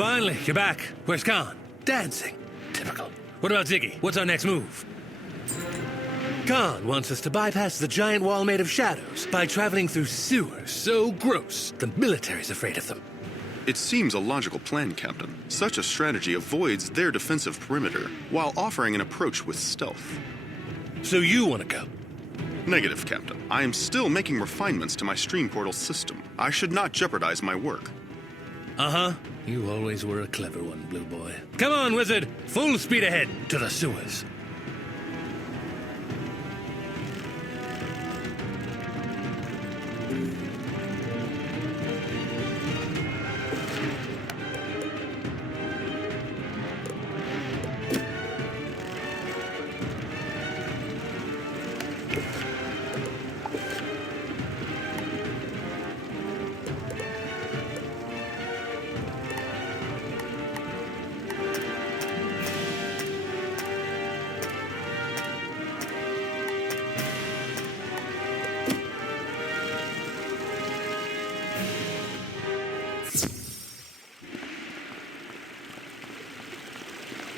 Finally, you're back. Where's Khan? Dancing. Typical. What about Ziggy? What's our next move? Khan wants us to bypass the giant wall made of shadows by traveling through sewers so gross the military's afraid of them. It seems a logical plan, Captain. Such a strategy avoids their defensive perimeter while offering an approach with stealth. So you want to go? Negative, Captain. I am still making refinements to my stream portal system. I should not jeopardize my work. Uh-huh. You always were a clever one, Blue Boy. Come on, Wizard! Full speed ahead to the sewers.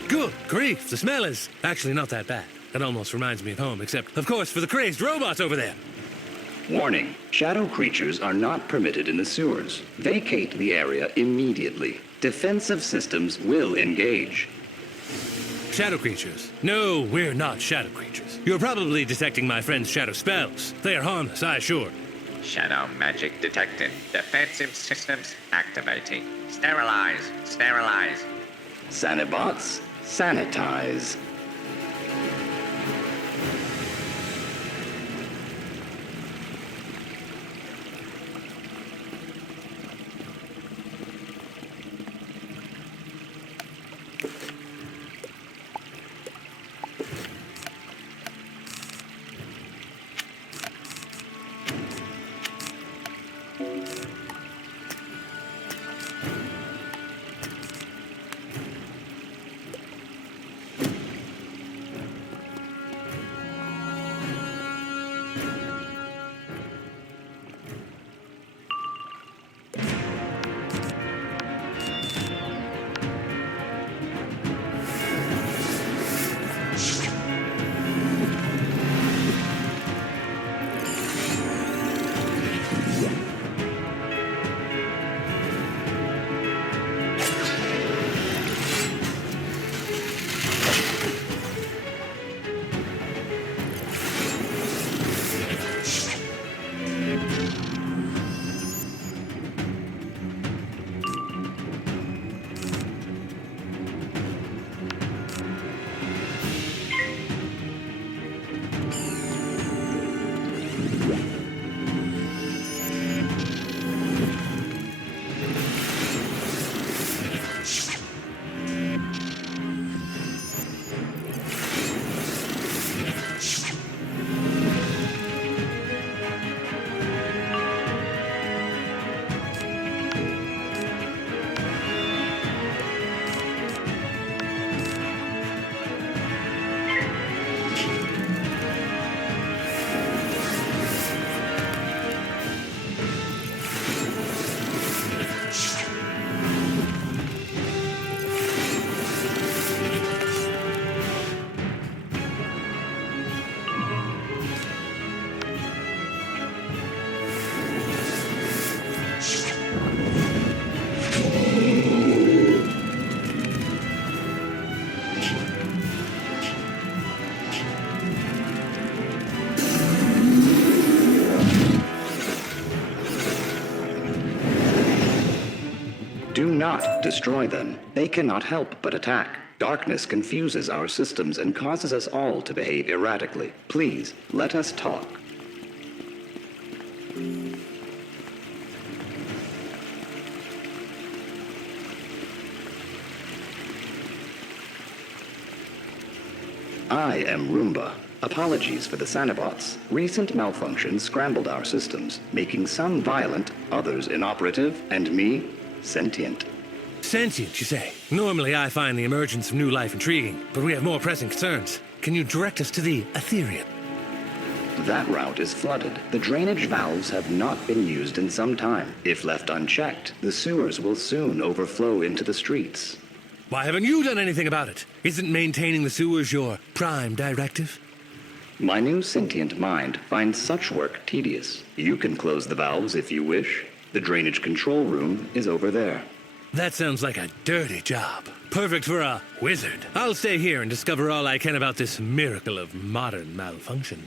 Good grief, the smell is actually not that bad. It almost reminds me of home, except, of course, for the crazed robots over there. Warning, shadow creatures are not permitted in the sewers. Vacate the area immediately. Defensive systems will engage. Shadow creatures? No, we're not shadow creatures. You're probably detecting my friend's shadow spells. They are harmless, I assure. Shadow magic detected. Defensive systems activating. Sterilize. Sterilize. Sanibots, sanitize. Do not destroy them. They cannot help but attack. Darkness confuses our systems and causes us all to behave erratically. Please, let us talk. I am Roomba. Apologies for the Sanibots. Recent malfunctions scrambled our systems, making some violent, others inoperative, and me sentient. Sentient, you say? Normally I find the emergence of new life intriguing, but we have more pressing concerns. Can you direct us to the Ethereum? That route is flooded. The drainage valves have not been used in some time. If left unchecked, the sewers will soon overflow into the streets. Why haven't you done anything about it? Isn't maintaining the sewers your prime directive? My new sentient mind finds such work tedious. You can close the valves if you wish. The drainage control room is over there. That sounds like a dirty job. Perfect for a wizard. I'll stay here and discover all I can about this miracle of modern malfunction.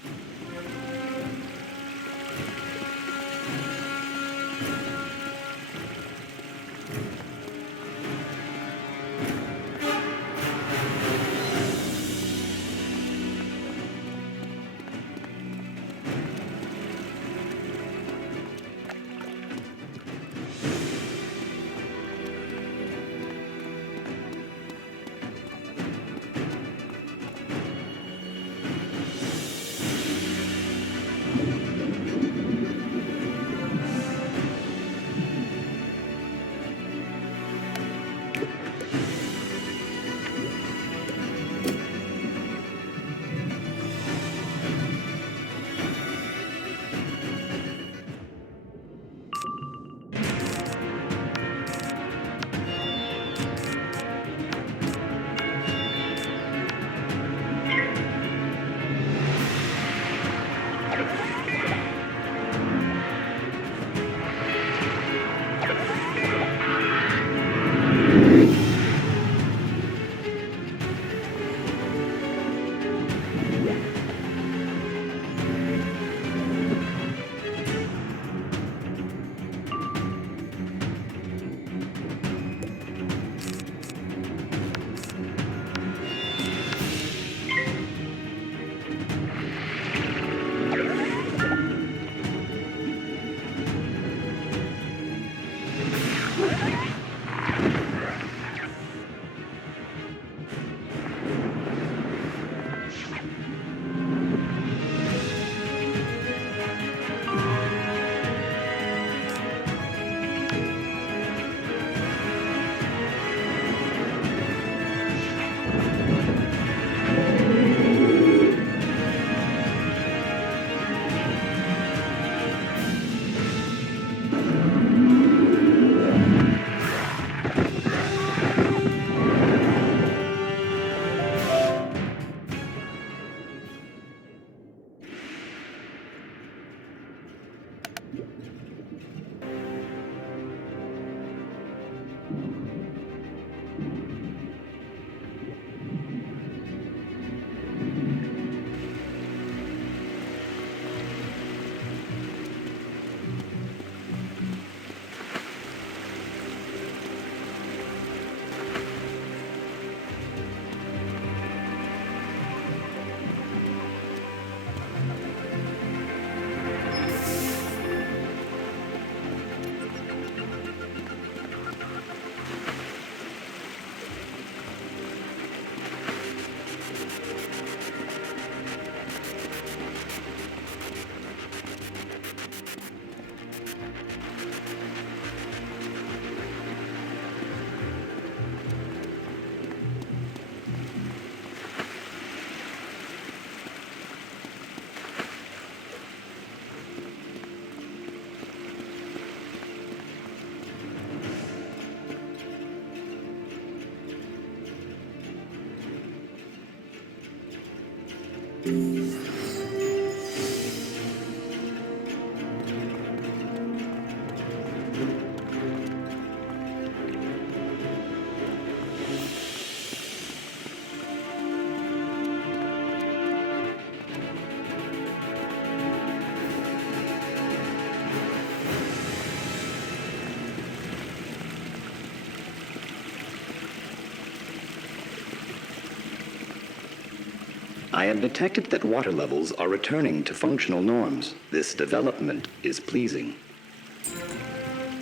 I have detected that water levels are returning to functional norms. This development is pleasing.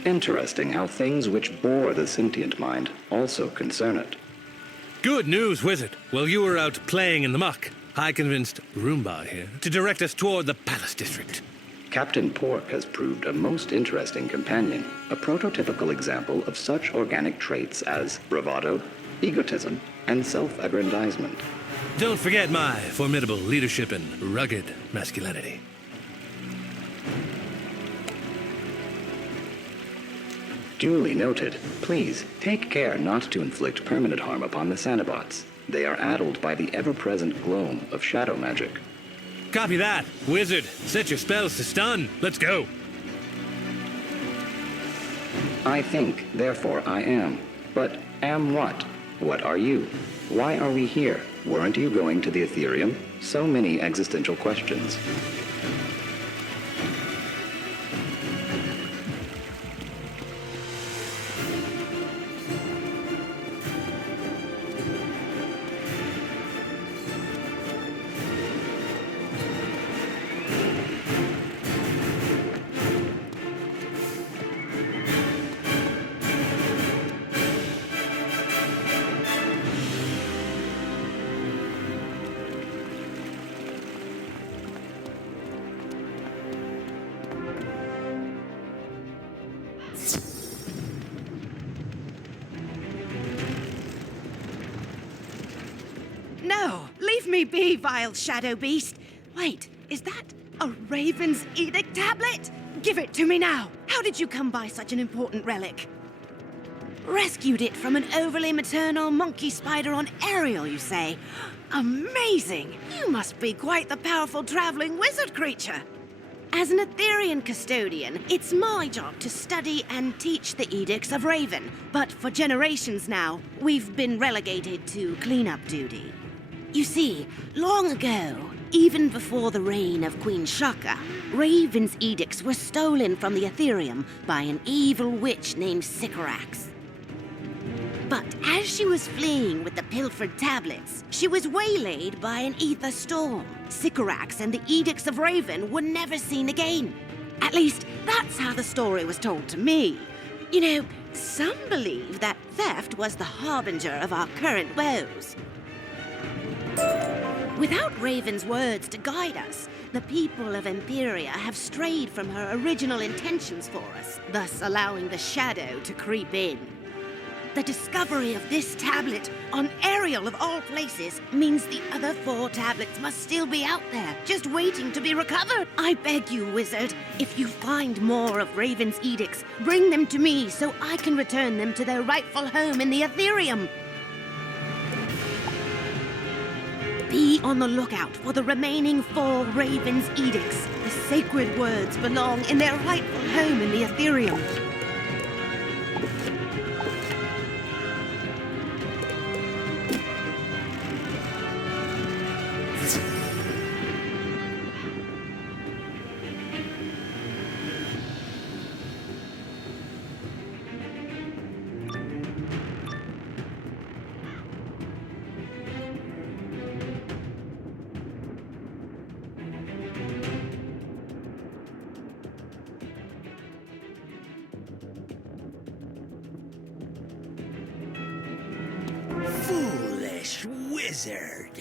Interesting how things which bore the sentient mind also concern it. Good news, Wizard. While you were out playing in the muck, I convinced Roomba here to direct us toward the Palace District. Captain Pork has proved a most interesting companion, a prototypical example of such organic traits as bravado, egotism, and self-aggrandizement. Don't forget my formidable leadership and rugged masculinity. Duly noted. Please, take care not to inflict permanent harm upon the Xenobots. They are addled by the ever-present gloam of shadow magic. Copy that. Wizard, set your spells to stun. Let's go. I think, therefore I am. But am what? What are you? Why are we here? Weren't you going to the Ethereum? So many existential questions. No! Leave me be, vile shadow beast! Wait, is that a Raven's Edict tablet? Give it to me now! How did you come by such an important relic? Rescued it from an overly maternal monkey spider on Ariel, you say? Amazing! You must be quite the powerful traveling wizard creature! As an Etherean custodian, it's my job to study and teach the edicts of Raven. But for generations now, we've been relegated to cleanup duty. You see, long ago, even before the reign of Queen Shaka, Raven's edicts were stolen from the Ethereum by an evil witch named Sycorax. But as she was fleeing with the pilfered tablets, she was waylaid by an ether storm. Sycorax and the Edicts of Raven were never seen again. At least, that's how the story was told to me. You know, some believe that theft was the harbinger of our current woes. Without Raven's words to guide us, the people of Imperia have strayed from her original intentions for us, thus allowing the shadow to creep in. The discovery of this tablet on Ariel of all places means the other 4 tablets must still be out there, just waiting to be recovered. I beg you, Wizard, if you find more of Raven's edicts, bring them to me so I can return them to their rightful home in the Ethereum. Be on the lookout for the remaining 4 Raven's edicts. The sacred words belong in their rightful home in the Ethereum. Foolish wizard!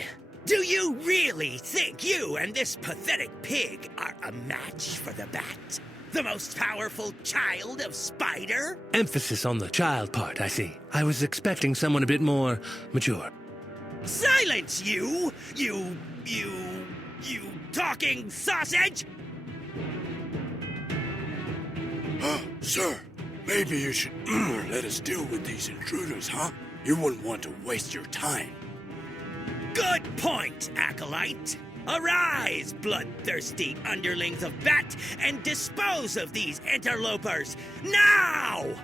Do you really think you and this pathetic pig are a match for the bat? The most powerful child of Spider? Emphasis on the child part, I see. I was expecting someone a bit more mature. Silence, you! You talking sausage! Sir, maybe you should let us deal with these intruders, huh? You wouldn't want to waste your time. Good point, Acolyte! Arise, bloodthirsty underlings of Bat, and dispose of these interlopers, now!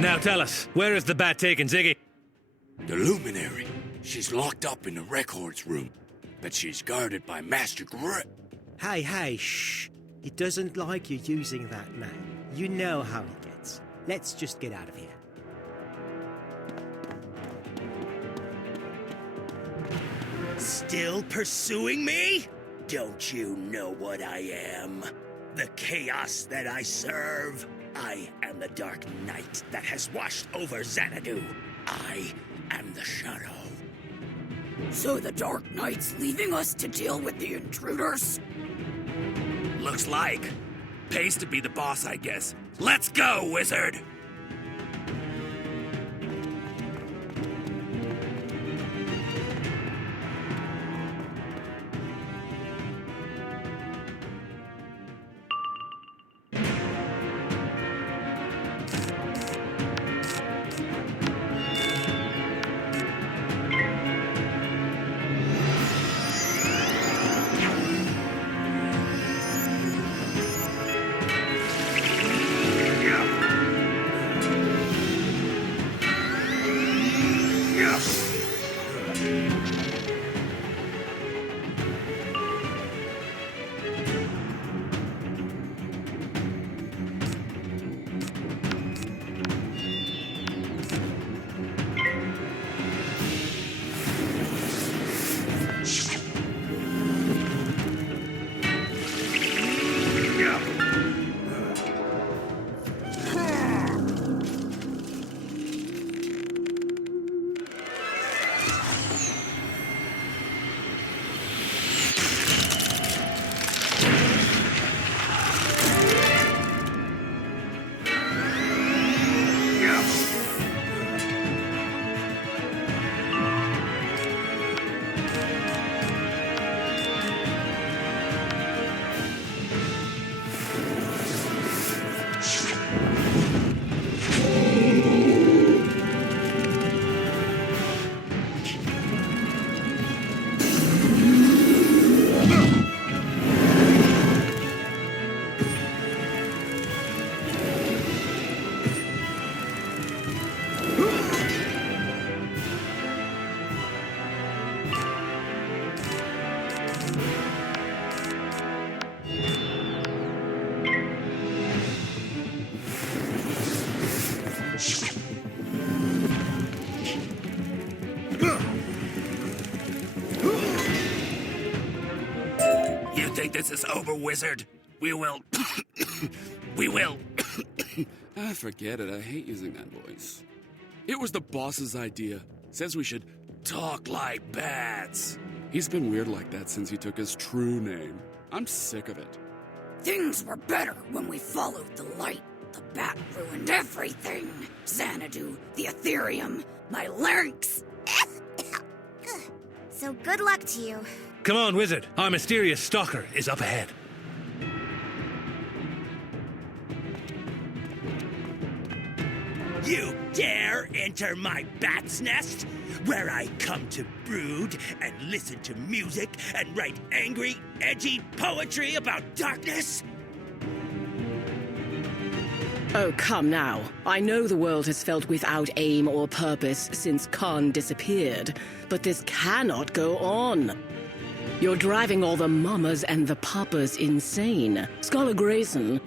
Now tell us, where is the bat taken, Ziggy? The Luminary. She's locked up in the records room. But she's guarded by Master Grip. Hey, shh. He doesn't like you using that name. You know how he gets. Let's just get out of here. Still pursuing me? Don't you know what I am? The chaos that I serve? I am the Dark Knight that has washed over Zanadu. I am the Shadow. So the Dark Knight's leaving us to deal with the intruders? Looks like. Pays to be the boss, I guess. Let's go, wizard! Think this is over, wizard? We will... we will... Forget it. I hate using that voice. It was the boss's idea. Says we should talk like bats. He's been weird like that since he took his true name. I'm sick of it. Things were better when we followed the light. The bat ruined everything. Xanadu, the Ethereum, my larynx. So good luck to you. Come on, wizard. Our mysterious stalker is up ahead. You dare enter my bat's nest, where I come to brood and listen to music and write angry, edgy poetry about darkness? Oh, come now. I know the world has felt without aim or purpose since Khan disappeared, but this cannot go on. You're driving all the mamas and the papas insane. Scholar Grayson...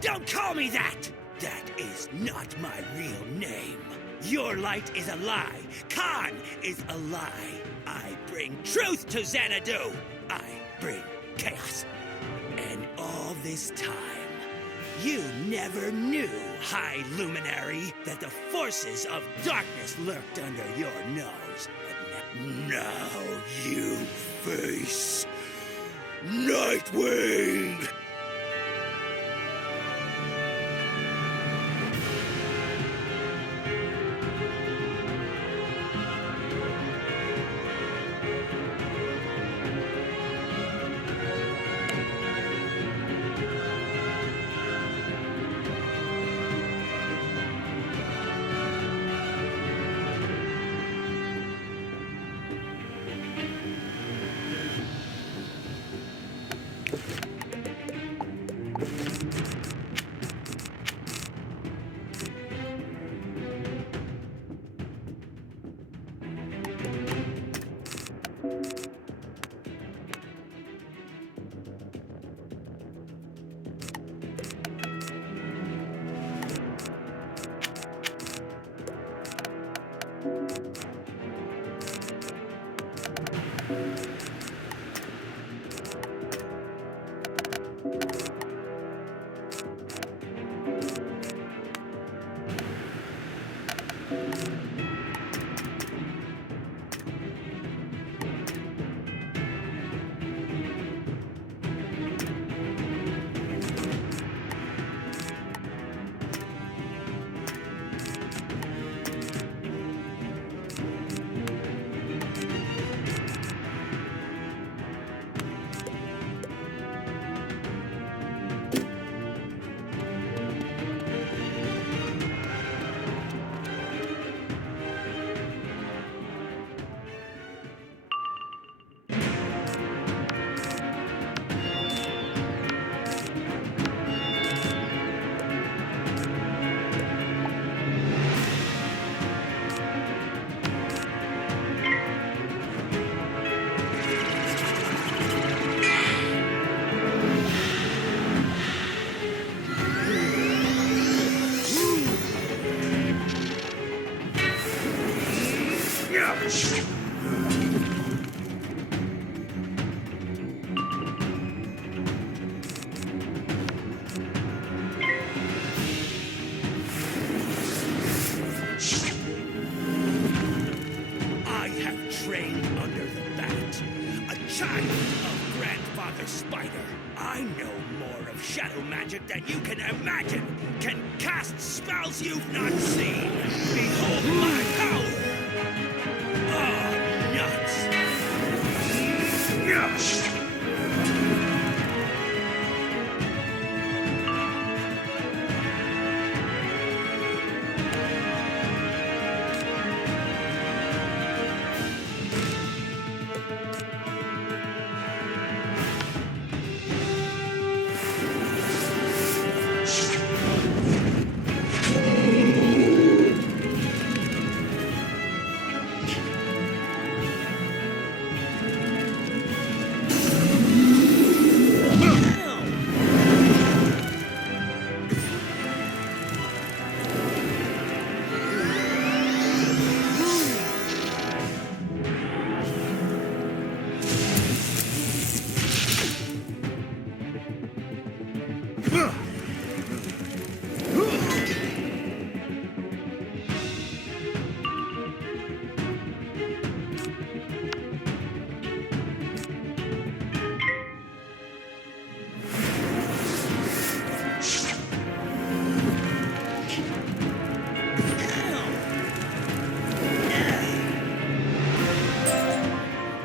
Don't call me that! That is not my real name. Your light is a lie. Khan is a lie. I bring truth to Zanadu. I bring chaos. And all this time, you never knew, High Luminary, that the forces of darkness lurked under your nose. But now you face Nightwing! I have trained under the bat, a child of Grandfather Spider. I know more of shadow magic than you can imagine, can cast spells you've not seen. Behold my power! Oh, nuts! Nuts!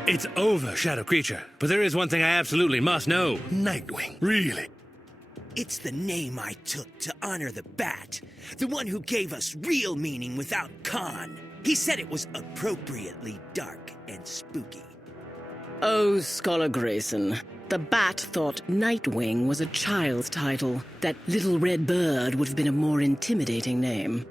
It's over, Shadow Creature. But there is one thing I absolutely must know. Nightwing, really? It's the name I took to honor the bat, the one who gave us real meaning without Khan. He said it was appropriately dark and spooky. Oh, Scholar Grayson. The bat thought Nightwing was a child's title. That little red bird would have been a more intimidating name.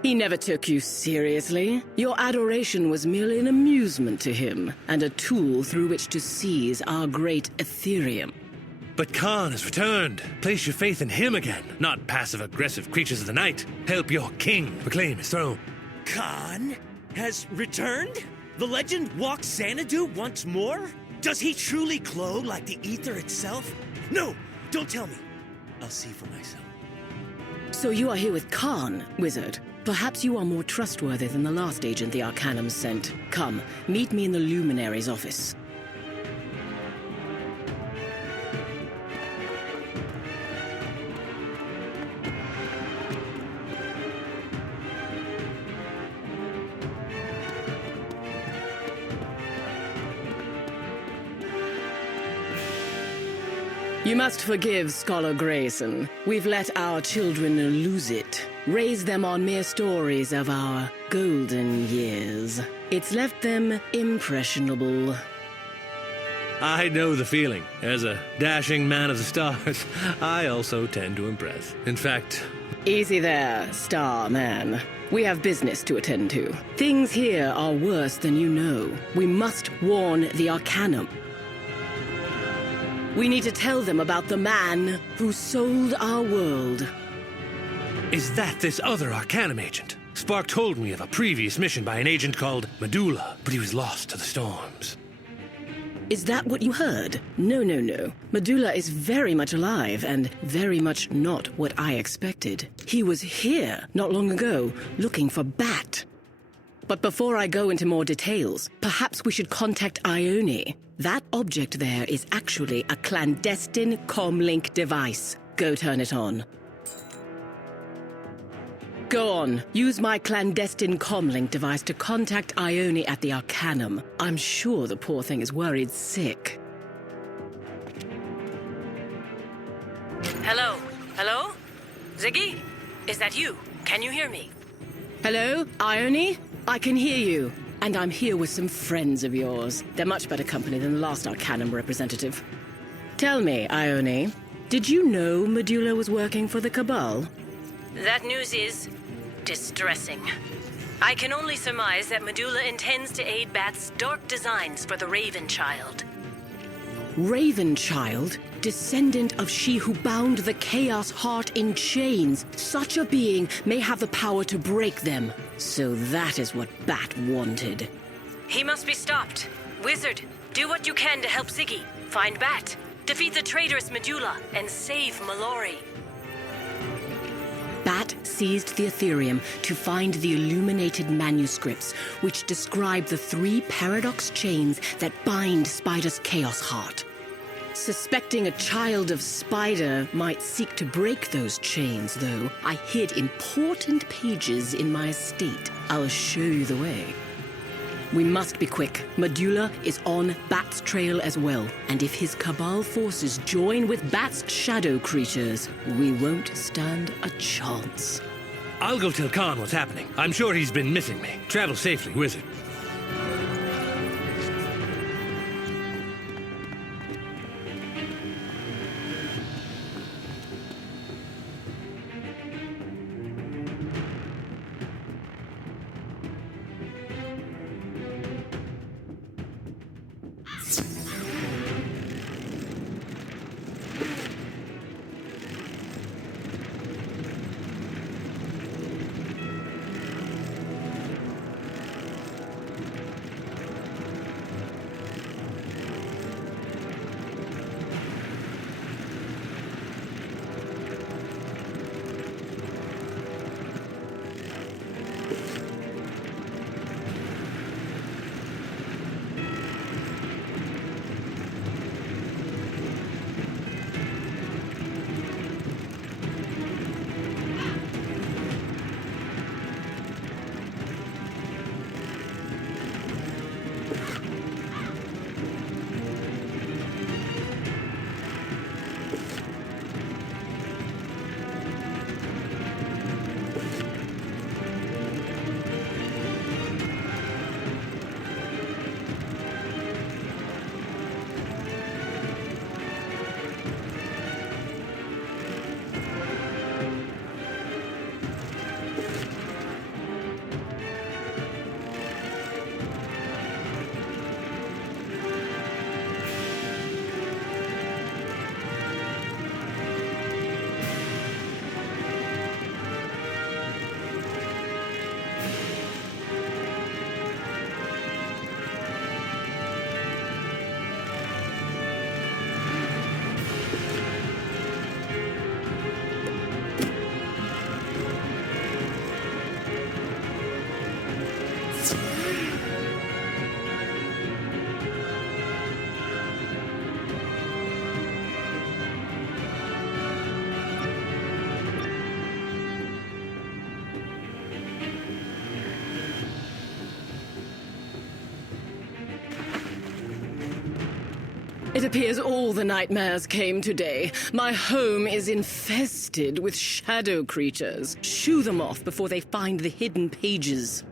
He never took you seriously. Your adoration was merely an amusement to him, and a tool through which to seize our great Ethereum. But Khan has returned. Place your faith in him again, not passive-aggressive creatures of the night. Help your king reclaim his throne. Khan has returned? The legend walks Xanadu once more? Does he truly glow like the ether itself? No, don't tell me. I'll see for myself. So you are here with Khan, Wizard. Perhaps you are more trustworthy than the last agent the Arcanum sent. Come, meet me in the Luminary's office. You must forgive Scholar Grayson. We've let our children lose it. Raise them on mere stories of our golden years. It's left them impressionable. I know the feeling. As a dashing man of the stars, I also tend to impress. In fact... Easy there, Star Man. We have business to attend to. Things here are worse than you know. We must warn the Arcanum. We need to tell them about the man who sold our world. Is that this other Arcanum agent? Spark told me of a previous mission by an agent called Medulla, but he was lost to the storms. Is that what you heard? No. Medulla is very much alive and very much not what I expected. He was here not long ago, looking for Bat. But before I go into more details, perhaps we should contact Ione. That object there is actually a clandestine comlink device. Go turn it on. Go on. Use my clandestine comlink device to contact Ione at the Arcanum. I'm sure the poor thing is worried sick. Hello? Hello? Ziggy? Is that you? Can you hear me? Hello, Ione? I can hear you. And I'm here with some friends of yours. They're much better company than the last Arcanum representative. Tell me, Ione, did you know Medulla was working for the Cabal? That news is distressing. I can only surmise that Medulla intends to aid Bat's dark designs for the Raven Child. Raven child, descendant of she who bound the Chaos Heart in chains. Such a being may have the power to break them. So that is what Bat wanted. He must be stopped. Wizard, do what you can to help Ziggy. Find Bat, defeat the traitorous Medulla, and save Mallory. Bat seized the Ethereum to find the illuminated manuscripts, which describe the 3 paradox chains that bind Spider's Chaos Heart. Suspecting a child of Spider might seek to break those chains, though, I hid important pages in my estate. I'll show you the way. We must be quick. Medulla is on Bat's trail as well, and if his Cabal forces join with Bat's shadow creatures, we won't stand a chance. I'll go tell Khan what's happening. I'm sure he's been missing me. Travel safely, Wizard. It appears all the nightmares came today. My home is infested with shadow creatures. Shoo them off before they find the hidden pages.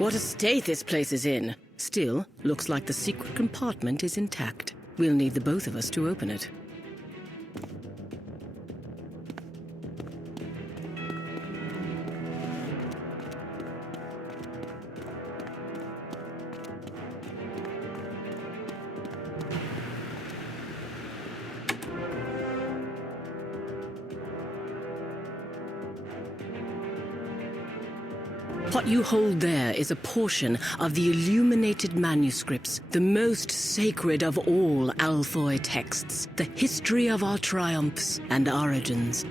What a state this place is in. Still, looks like the secret compartment is intact. We'll need the both of us to open it. What you hold there is a portion of the illuminated manuscripts, the most sacred of all Alfoy texts, the history of our triumphs and origins.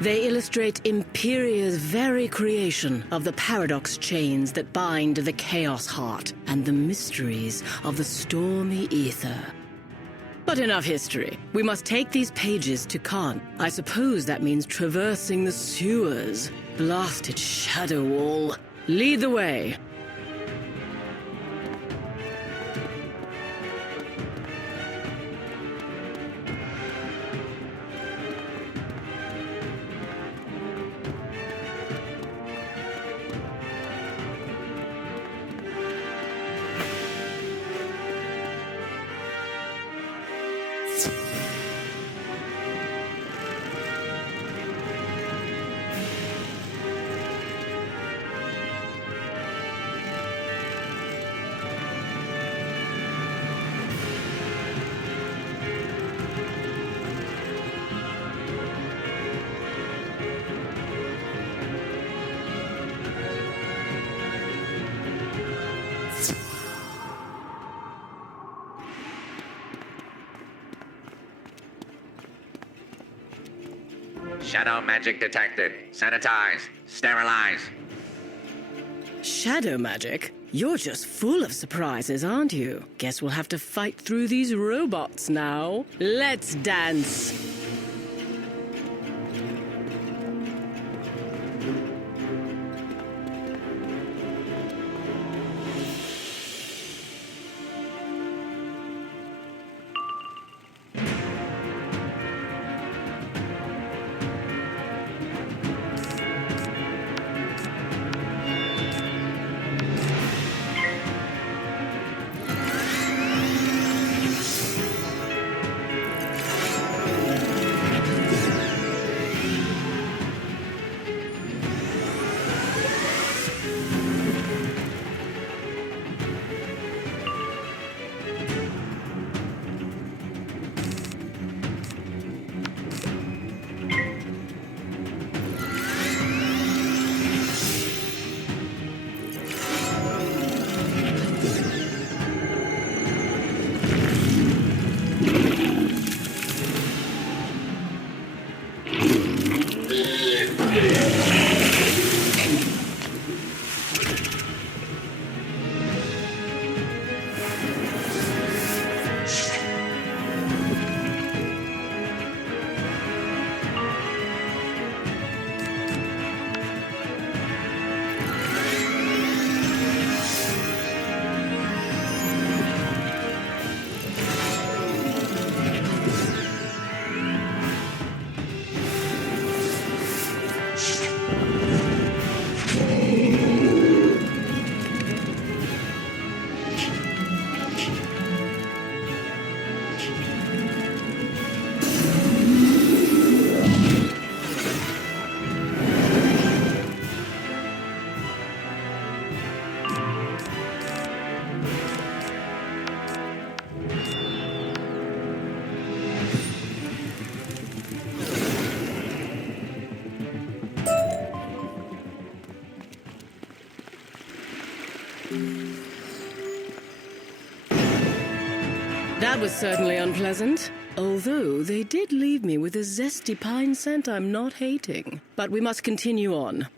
They illustrate Imperia's very creation of the paradox chains that bind the Chaos Heart and the mysteries of the stormy ether. But enough history. We must take these pages to Khan. I suppose that means traversing the sewers. Blasted shadow wall. Lead the way. Shadow magic detected. Sanitize. Sterilize. Shadow magic? You're just full of surprises, aren't you? Guess we'll have to fight through these robots now. Let's dance. That was certainly unpleasant. Although they did leave me with a zesty pine scent I'm not hating. But we must continue on.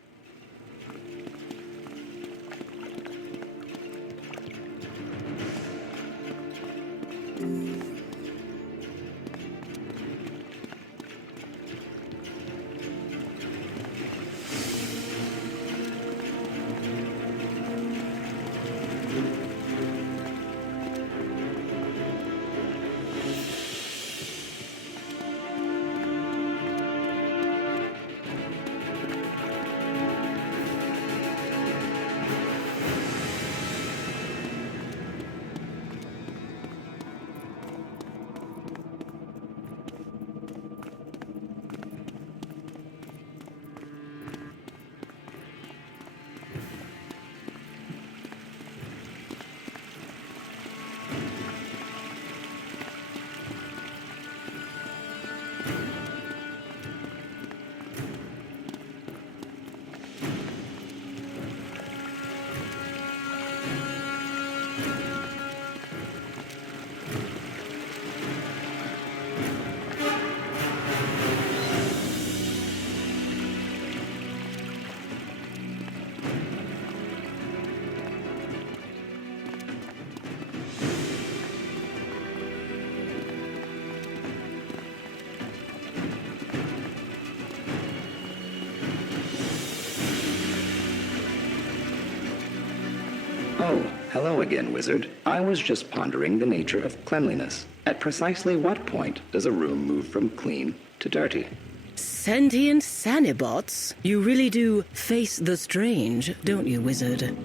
Oh, hello again, Wizard. I was just pondering the nature of cleanliness. At precisely what point does a room move from clean to dirty? Sentient Sanibots? You really do face the strange, don't you, Wizard?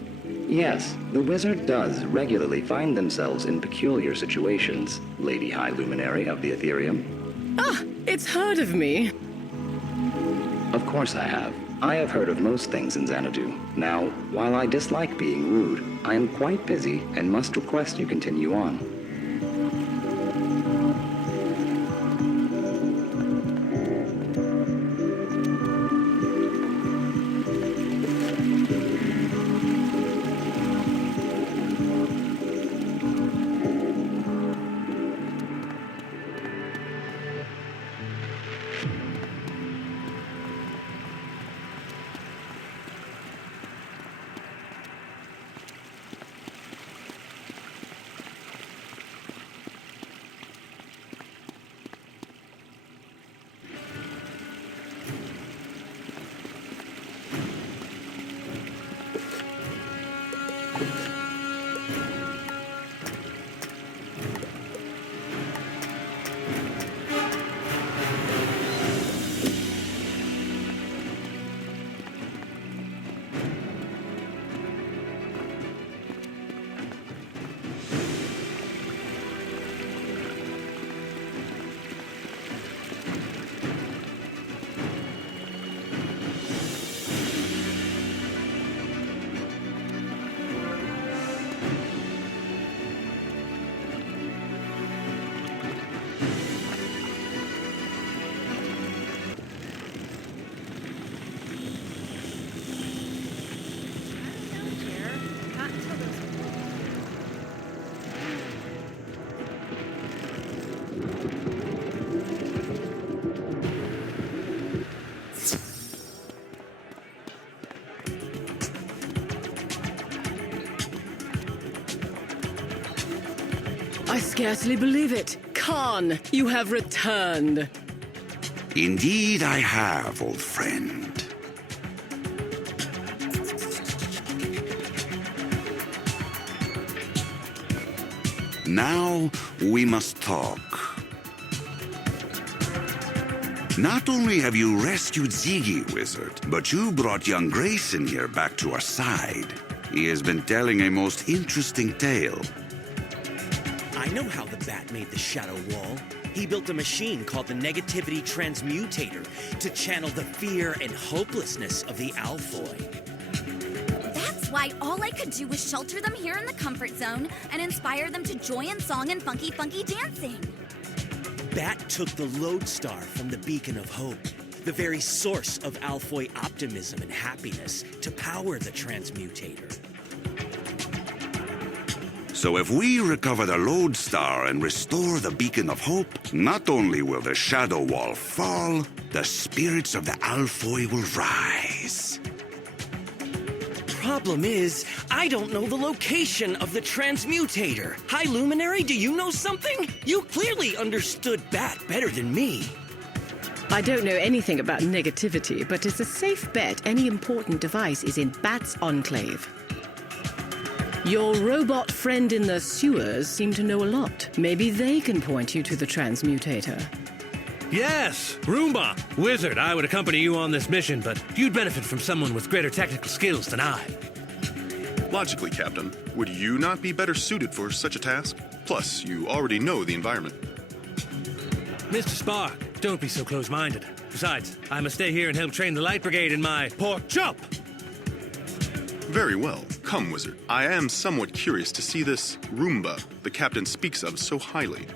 Yes, the Wizard does regularly find themselves in peculiar situations, Lady High Luminary of the Ethereum. Ah, it's heard of me. Of course I have. I have heard of most things in Zanadu. Now, while I dislike being rude, I am quite busy and must request you continue on. I scarcely believe it. Khan, you have returned. Indeed I have, old friend. Now we must talk. Not only have you rescued Ziggy, Wizard, but you brought young Grayson here back to our side. He has been telling a most interesting tale. I know how the Bat made the Shadow Wall. He built a machine called the Negativity Transmutator to channel the fear and hopelessness of the Alphoi. That's why all I could do was shelter them here in the comfort zone and inspire them to joy in song and funky, funky dancing. Bat took the lodestar from the Beacon of Hope, the very source of Alphoi optimism and happiness, to power the Transmutator. So if we recover the lodestar and restore the Beacon of Hope, not only will the Shadow Wall fall, the spirits of the Alphoi will rise. Problem is, I don't know the location of the Transmutator. High Luminary, do you know something? You clearly understood Bat better than me. I don't know anything about negativity, but it's a safe bet any important device is in Bat's enclave. Your robot friend in the sewers seem to know a lot. Maybe they can point you to the Transmutator. Yes, Roomba! Wizard, I would accompany you on this mission, but you'd benefit from someone with greater technical skills than I. Logically, Captain, would you not be better suited for such a task? Plus, you already know the environment. Mr. Spark, don't be so close-minded. Besides, I must stay here and help train the Light Brigade in my pork chop! Very well. Come, Wizard. I am somewhat curious to see this Roomba the Captain speaks of so highly.